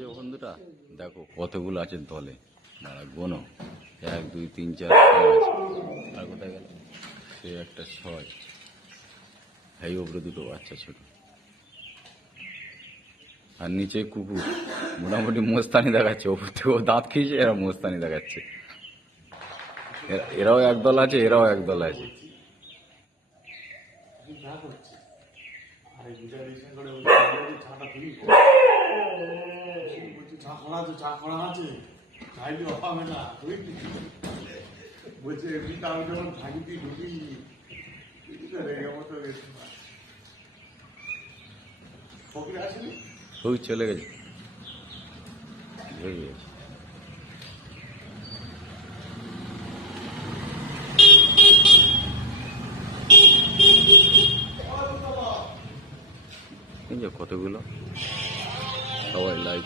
এই বন্ধুরা দেখো কতগুলো আছে দলে, দাঁড়া গোনো 1 2 3 4 5 আর কোথায় গেল সে একটা 6 এই ওপরে দুটো বাচ্চা ছোট আর নিচে কুকুর মোটামুটি মোস্তানি দেখাচ্ছে, ওপর থেকে ও দাঁত খেয়েছে, এরা মোস্তানি দেখাচ্ছে। এরাও একদল আছে, এরাও একদল আছে। ওই চলে গেছে, হয়ে গেছে। কতগুলো সবাই লাইক